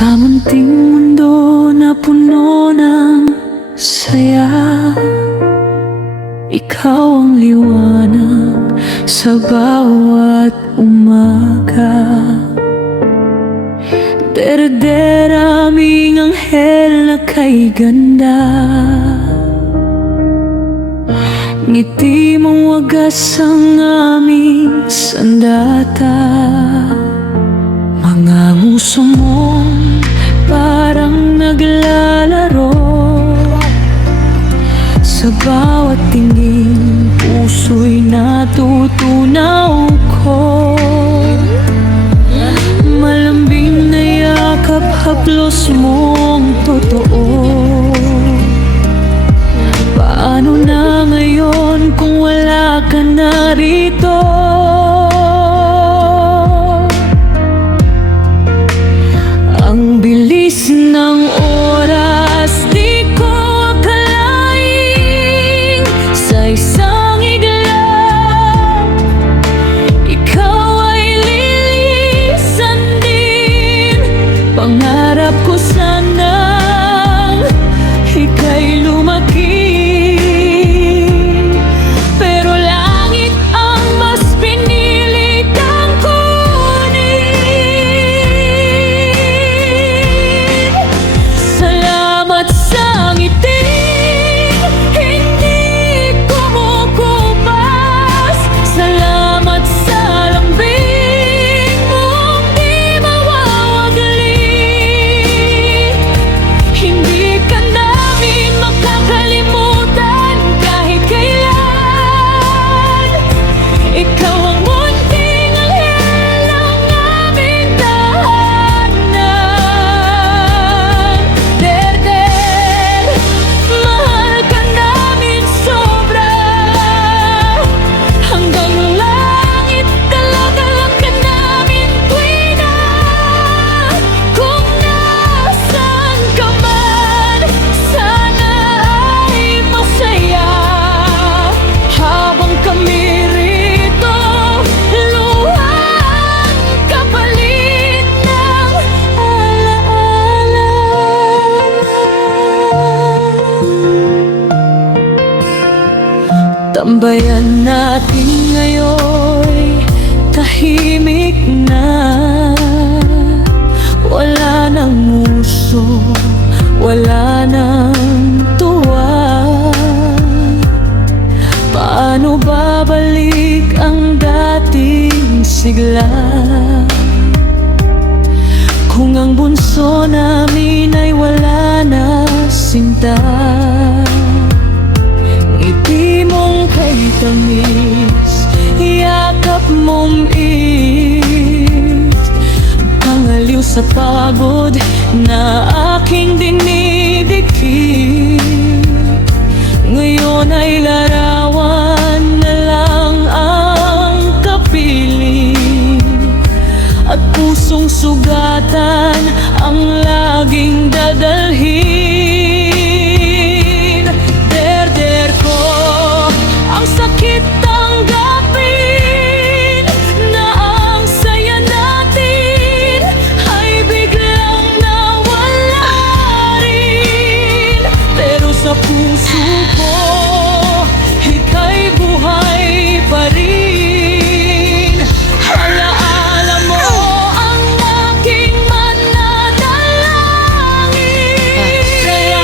Sa munting mundo na puno ng saya, ikaw ang liwanag sa bawat umaga. Dere-deraming anghel na kay ganda, ngiti mong wagas ang aming sandata. Mga nguso mo parang naglalaro, sa bawat tingin puso'y natutunaw ko. Malambing na yakap, haplos mong totoo. Paano na ngayon kung wala ka na rito? Ang bilis ng oras, di ko akalaing sa isang iglap ikaw ay lilisan din. Pangarap ko sanang ika'y lumaki, pero langit ang mas pinili kang kunin. Salamat sa ngiting hindi kumukupas, salamat sa lambing mong di mawawagli. Hindi ka namin makakalimutan kahit kailan. Ikaw ang munting anghel ng aming tahanan. Derdel, mahal ka namin sobra, hanggang langit dala-dala ka namin tuwina. Kung nasaan ka man, sana ay masaya habang kami rito. Luhang kapalit ng alaala. Tambayan natin ngayon, tahimik na, wala nang muso, wala nang tuwa. Paano babalik ang dating sigla kung ang bunso namin ay wala na sinta? Ngiti mong kay tamis, yakap mong it, pangaliw sa pagod na aking dinidikit. Ngayon ay larawan na lang ang kapiling, at pusong sugatan ang laging dadalhin. Der-der ko ang sakit tanggapin, na ang saya natin ay biglang nawala rin. Pero sa puso ko, ika'y buhay pa rin. Alaala mo ang aking mananalangin. Kaya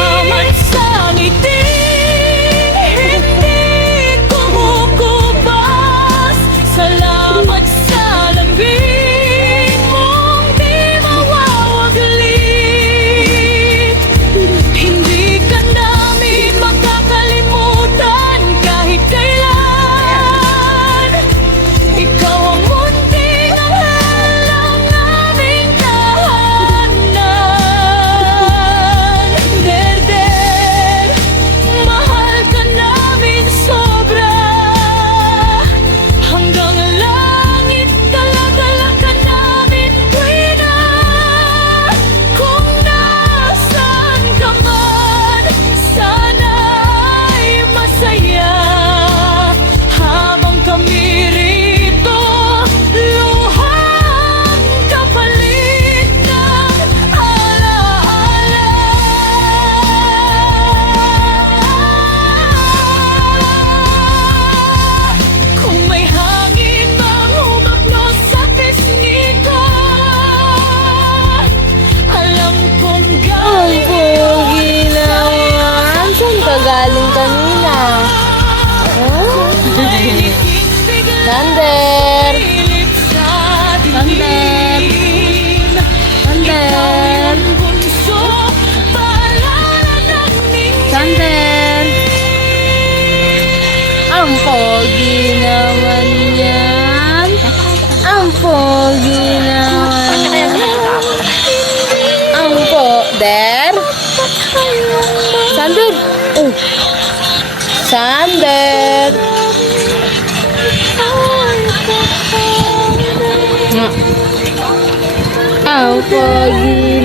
Ang pogi.